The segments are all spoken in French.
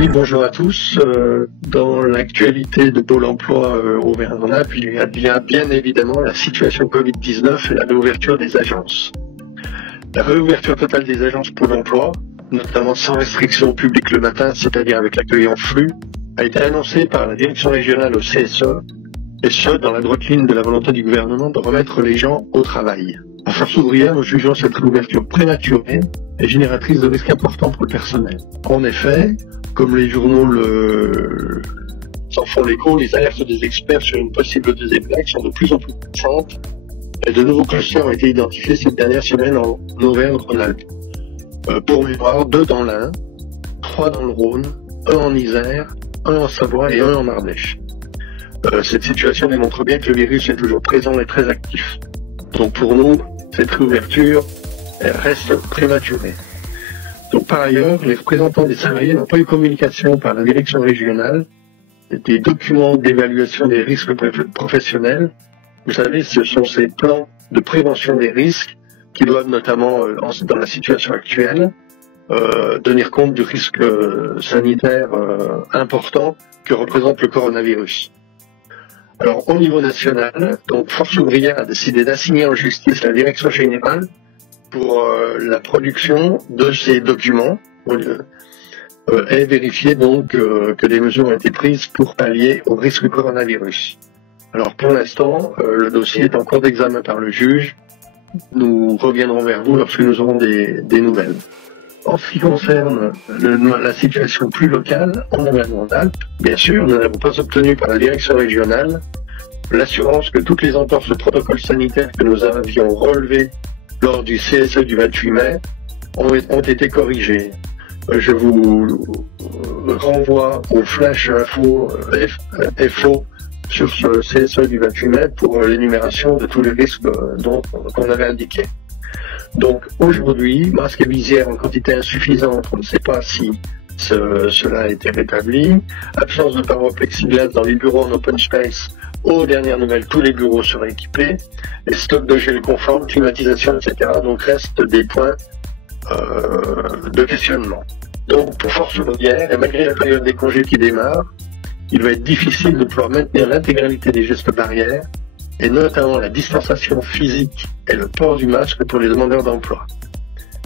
Oui, bonjour à tous. Dans l'actualité de Pôle emploi Auvergne-Rhône-Alpes, il y a bien évidemment la situation Covid-19 et la réouverture des agences. La réouverture totale des agences Pôle emploi, notamment sans restriction au public le matin, c'est-à-dire avec l'accueil en flux, a été annoncée par la direction régionale au CSE, et ce, dans la droite ligne de la volonté du gouvernement de remettre les gens au travail. À Force ouvrière, nous jugeons cette réouverture prématurée et génératrice de risques importants pour le personnel. En effet, comme les journaux s'en font l'écho, les alertes des experts sur une possible deuxième vague sont de plus en plus puissantes et de nouveaux clusters ont été identifiés ces dernières semaines en Auvergne-Rhône-Alpes. Pour mémoire, 2 dans l'Ain, 3 dans le Rhône, 1 en Isère, 1 en Savoie et 1 en Ardèche. Cette situation démontre bien que le virus est toujours présent et très actif. Donc pour nous, cette réouverture reste prématurée. Donc par ailleurs, les représentants des salariés n'ont pas eu communication par la direction régionale des documents d'évaluation des risques professionnels. Vous savez, ce sont ces plans de prévention des risques qui doivent notamment, dans la situation actuelle, tenir compte du risque sanitaire important que représente le coronavirus. Alors, au niveau national, donc Force ouvrière a décidé d'assigner en justice la direction générale pour la production de ces documents et vérifier donc que des mesures ont été prises pour pallier au risque du coronavirus. Alors, pour l'instant, le dossier est en cours d'examen par le juge. Nous reviendrons vers vous lorsque nous aurons des nouvelles. En ce qui concerne la situation plus locale, en Auvergne-Rhône-Alpes, bien sûr, nous n'avons pas obtenu par la direction régionale l'assurance que toutes les entorses au protocole sanitaire que nous avions relevées lors du CSE du 28 mai ont été corrigées. Je vous renvoie au flash info FO sur ce CSE du 28 mai pour l'énumération de tous les risques qu'on avait indiqués. Donc aujourd'hui, masques et visières en quantité insuffisante, on ne sait pas si cela a été rétabli. Absence de parois plexiglas dans les bureaux en open space. Aux dernières nouvelles, tous les bureaux seraient équipés. Les stocks de gel conforme, climatisation, etc. Donc restent des points de questionnement. Donc pour Force ouvrière, et malgré la période des congés qui démarre, il va être difficile de pouvoir maintenir l'intégralité des gestes barrières, et notamment la distanciation physique et le port du masque pour les demandeurs d'emploi.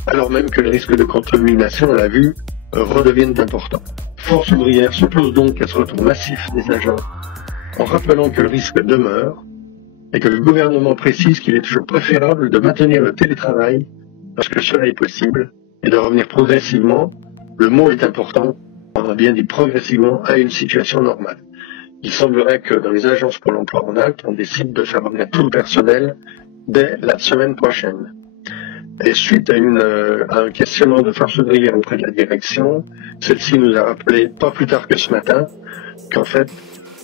Alors même que les risques de contamination, on l'a vu, redeviennent importants. Force ouvrière s'oppose donc à ce retour massif des agents, en rappelant que le risque demeure, et que le gouvernement précise qu'il est toujours préférable de maintenir le télétravail, lorsque cela est possible, et de revenir progressivement, le mot est important, on a bien dit progressivement, à une situation normale. Il semblerait que dans les agences pour l'emploi en Alpes, on décide de faire revenir tout le personnel dès la semaine prochaine. Et suite à un questionnement de Force ouvrière auprès de la direction, celle-ci nous a rappelé, pas plus tard que ce matin, qu'en fait,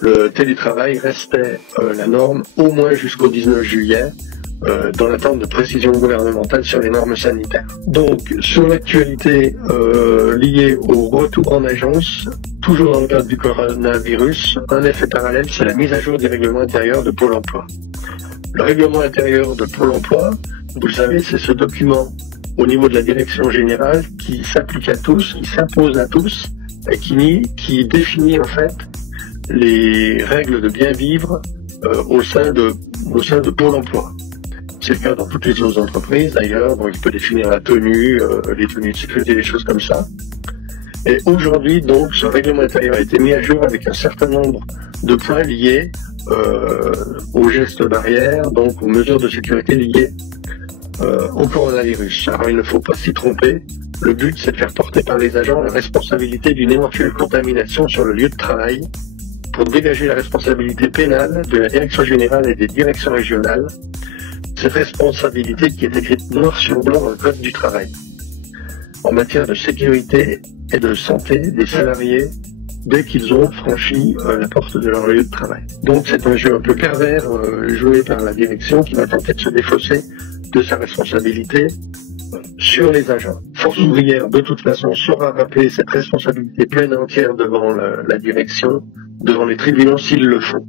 le télétravail restait la norme au moins jusqu'au 19 juillet, dans l'attente de précision gouvernementale sur les normes sanitaires. Donc, sur l'actualité liée au retour en agence, toujours dans le cadre du coronavirus, un effet parallèle, c'est la mise à jour des règlements intérieurs de Pôle emploi. Le règlement intérieur de Pôle emploi, vous le savez, c'est ce document au niveau de la direction générale qui s'applique à tous, qui s'impose à tous, et qui définit en fait les règles de bien vivre au sein de Pôle emploi. C'est le cas dans toutes les autres entreprises d'ailleurs, donc il peut définir la tenue, les tenues de sécurité, des choses comme ça. Et aujourd'hui, donc, ce règlement intérieur a été mis à jour avec un certain nombre de points liés aux gestes barrières, donc aux mesures de sécurité liées au coronavirus. Alors il ne faut pas s'y tromper, le but c'est de faire porter par les agents la responsabilité d'une éventuelle contamination sur le lieu de travail pour dégager la responsabilité pénale de la direction générale et des directions régionales, cette responsabilité qui est écrite noir sur blanc dans le Code du travail, en matière de sécurité et de santé des salariés dès qu'ils ont franchi la porte de leur lieu de travail. Donc c'est un jeu un peu pervers joué par la direction qui va tenter de se défausser de sa responsabilité sur les agents. Force ouvrière, de toute façon, saura rappeler cette responsabilité pleine et entière devant la direction, devant les tribunaux s'il le faut.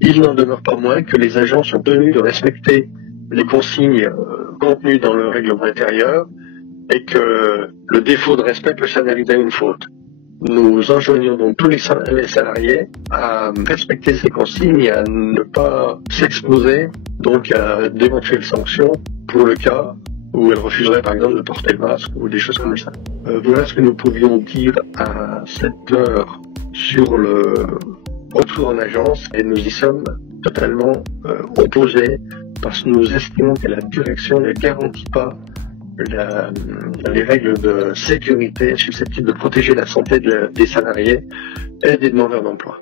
Il n'en demeure pas moins que les agents sont tenus de respecter les consignes contenues dans le règlement intérieur et que le défaut de respect peut s'analyser à une faute. Nous enjoignons donc tous les salariés à respecter ces consignes et à ne pas s'exposer donc à d'éventuelles sanctions pour le cas où elle refuserait par exemple de porter le masque ou des choses comme ça. Voilà ce que nous pouvions dire à cette heure sur le retour en agence, et nous y sommes totalement opposés parce que nous estimons que la direction ne garantit pas les règles de sécurité susceptibles de protéger la santé des salariés et des demandeurs d'emploi.